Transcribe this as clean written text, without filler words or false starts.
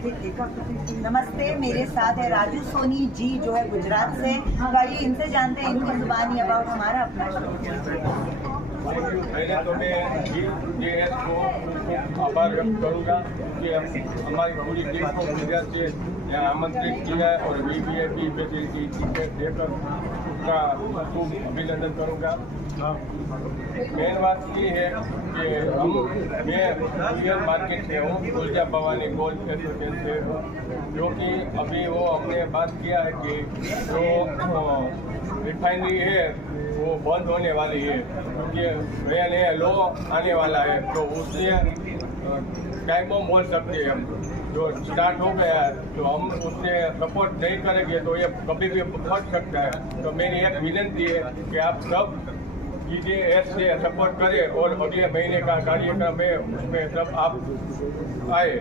नमस्ते, मेरे साथ है राजू सोनी जी जो है गुजरात से। आइए इनसे जानते हैं इनकी जुबानी अबाउट हमारा अपना शो। पहले तो मैं GJS को आभार व्यक्त करूँगा कि हमारी पूरी टीम को गुजरात से यहाँ आमंत्रित किया है और VVIP फैसिलिटी देकर उसका खूब अभिनंदन करूँगा। मेन बात ये है कि मैं रियल मार्केट से हूँ, तुलजा भवानी गोल्ड एसोसिएशन से हूँ, क्योंकि अभी वो हमने बात किया है कि जो रिफाइनरी है वो बंद होने वाली है, क्योंकि नया नया लॉ आने वाला है, तो उससे टाइम बम बोल सकते हैं हम। जो स्टार्ट हो गया है तो हम उससे सपोर्ट नहीं करेंगे तो ये कभी भी फट सकता है। तो मेरी एक विनती है कि आप सब GJS से सपोर्ट करें और अगले महीने का कार्यक्रम है उसमें सब आप आए।